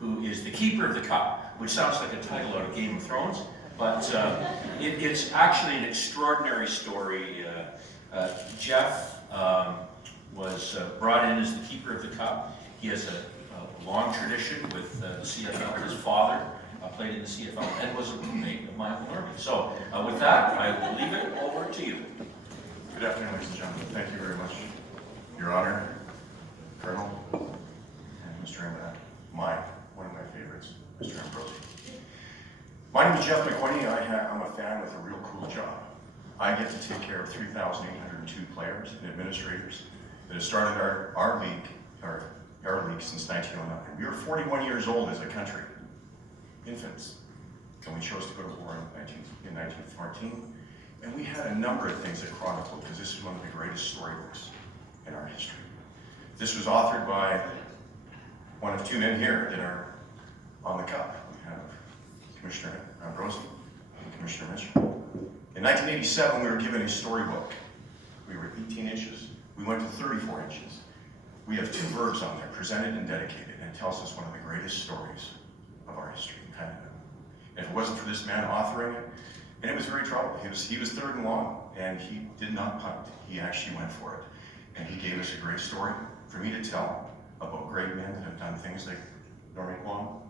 who is the keeper of the cup, which sounds like a title out of Game of Thrones, but it's actually an extraordinary story. Jeff was brought in as the keeper of the cup. He has a long tradition with the CFL. His father played in the CFL and was a roommate of Michael Norby. So with that, I will leave it over to you. Good afternoon, ladies and gentlemen. Thank you very much, Your Honor, Colonel, and Mr. Emma, one of my favorites, Mr. Ambrosi. My name is Jeff McWhinney. I'm a fan with a real cool job. I get to take care of 3,802 players and administrators that have started our league since 1909. We were 41 years old as a country, infants, and we chose to go to war in 1914. And we had a number of things that chronicled, because this is one of the greatest storybooks in our history. This was authored by one of two men here that are on the cup. We have Commissioner Ambrosi and Commissioner Mitchell. In 1987, we were given a storybook. We were 18 inches. We went to 34 inches. We have two verbs on there, presented and dedicated, and it tells us one of the greatest stories of our history in Canada. And if it wasn't for this man authoring it, and it was very troubled. He was third and long, and he did not punt. He actually went for it. And he gave us a great story for me to tell about great men that have done things like Norman Kwan.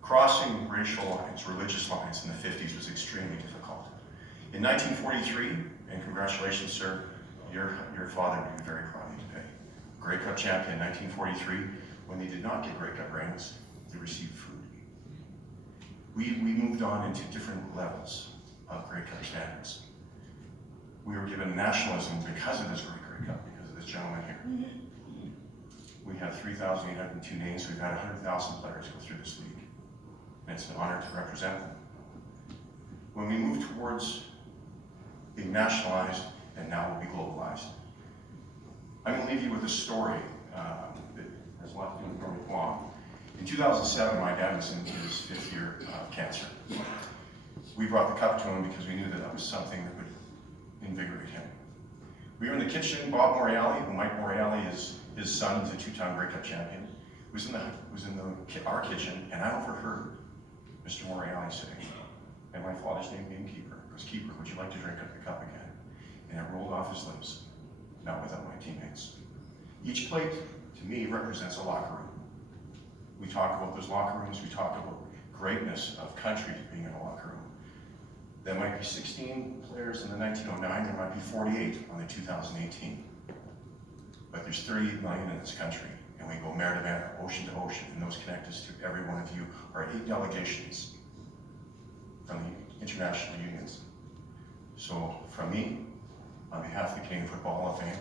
Crossing racial lines, religious lines in the 50s was extremely difficult. In 1943, and congratulations, sir, your father would be very proud of you today. Grey Cup champion in 1943, when they did not get Grey Cup rings, they received food. We moved on into different levels of Grey Cup standards. We were given nationalism because of this Grey Cup, because of this gentleman here. We have 3,802 names. We've had 100,000 players go through this league. And it's an honor to represent them. When we move towards being nationalized and now will be globalized, I'm going to leave you with a story that has a lot to do with Norman Kwan. In 2007, my dad was in his 5th year of cancer. We brought the cup to him because we knew that was something that would invigorate him. We were in the kitchen. Bob Morreale, who Mike Morreale is his son, he's a 2-time Grey Cup champion, was in our kitchen, and I overheard Mr. Morreale saying, and my father's name being Keeper, was, "Keeper, would you like to drink up the cup again?" And it rolled off his lips, not without my teammates. Each plate, to me, represents a locker room. We talk about those locker rooms, we talk about greatness of countries being in a locker room. There might be 16 players in the 1909, there might be 48 on the 2018. But there's 38 million in this country, and we go mare to mare, ocean to ocean, and those connect us to every one of you are 8 delegations from the international unions. So from me, on behalf of the Canadian Football Hall of Fame,